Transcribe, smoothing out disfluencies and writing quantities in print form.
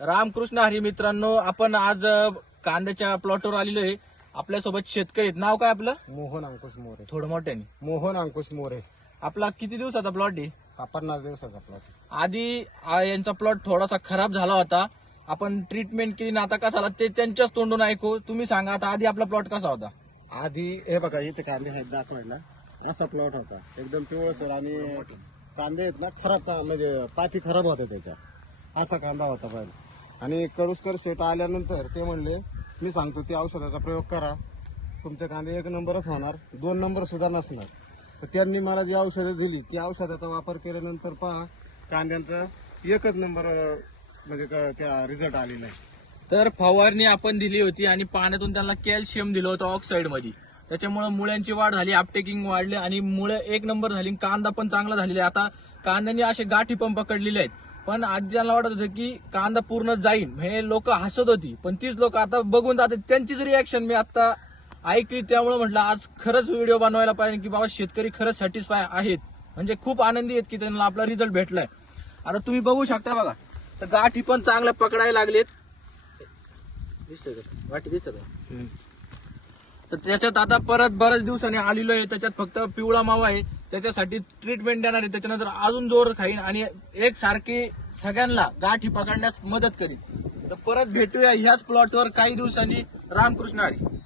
रामकृष्ण हरी मित्रांनो, आपण आज कांद्याच्या प्लॉटवर आलेलो आहे. आपल्यासोबत शेतकरी आहेत. नाव काय आपलं? मोहन अंकुश मोरे. थोडं मोठ्याने. मोहन अंकुश मोरे. आपला किती दिवसाचा प्लॉट आहे? हा 50 दिवसाचा प्लॉट. आधी यांचा प्लॉट थोडासा खराब झाला होता. आपण ट्रीटमेंट केली ना, आता कसा झाला ते त्यांच्याच तोंडून ऐकू. तुम्ही सांगा आता आधी आपला प्लॉट कसा होता? आधी हे बघा इथे कांदे आहेत दाखवायला, असा प्लॉट होता एकदम पिवळसर आणि कांदे आहेत ना खराब म्हणजे पाती खराब होत्या त्याच्या, असा कांदा होता पहिला. आणि कडुसकर शेट आल्यानंतर ते म्हणले मी सांगतो त्या औषधाचा प्रयोग करा, तुमचे कांदे 1 नंबरच होणार, 2 नंबर सुद्धा नसणार. तर त्यांनी मला जी औषधं दिली त्या औषधाचा वापर केल्यानंतर पहा कांद्यांचा 1च नंबर म्हणजे त्या रिझल्ट आलेला आहे. तर फवारणी आपण दिली होती आणि पाण्यातून त्यांना कॅल्शियम दिलं होतं ऑक्साईड मध्ये. त्याच्यामुळे मुळ्यांची वाढ झाली, अपटेकिंग वाढले आणि मुळे 1 नंबर झाली. कांदा पण चांगला झालेला आहे. आता कांद्याने असे गाठी पण पकडलेले आहेत. पण आधी त्यांना वाटत होतं की कांदा पूर्ण जाईन, हे लोक हसत होती. पण तीच लोक आता बघून जाते. त्यांचीच रिॲक्शन मी आता ऐकली, त्यामुळे म्हटलं आज खरंच व्हिडिओ बनवायला पाहिजे की बाबा शेतकरी खरंच सॅटिस्फाय आहेत, म्हणजे खूप आनंदी आहेत की त्यांना आपला रिझल्ट भेटलाय. आता तुम्ही बघू शकता बघा, तर गाठी पण चांगल्या पकडायला लागलेत. दिसतंय का? गाठी दिसतात का? तर त्याच्यात आता परत बऱ्याच दिवसांनी आलेलो आहे. त्याच्यात फक्त पिवळा मावा आहे, त्याच्यासाठी ट्रीटमेंट देणार आहे. त्याच्यानंतर अजून जोर खाईन आणि एक सारखी सगळ्यांना गाठी पकडण्यास मदत करीन. तर परत भेटूया ह्याच प्लॉटवर काही दिवसांनी. रामकृष्ण हरी.